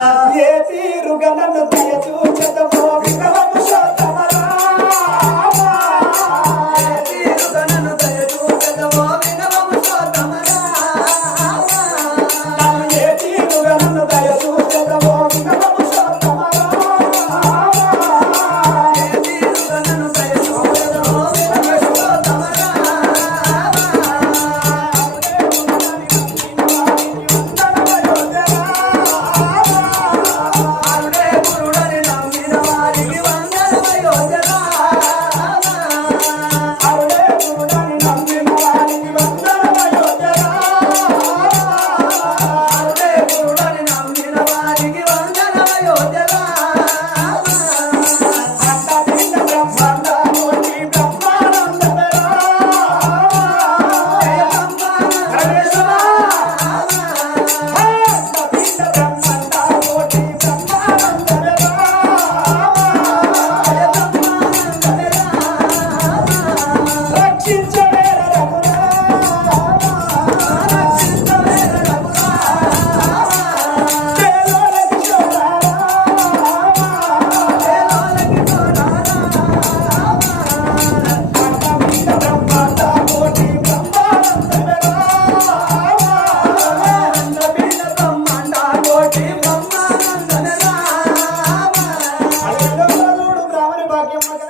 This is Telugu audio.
ఏ తీరుగా నన్ను దయ చూచదమో విగ్రహము శోతమరా ఏ తీరుగా నన్ను దయ చూచదమో విగ్రహము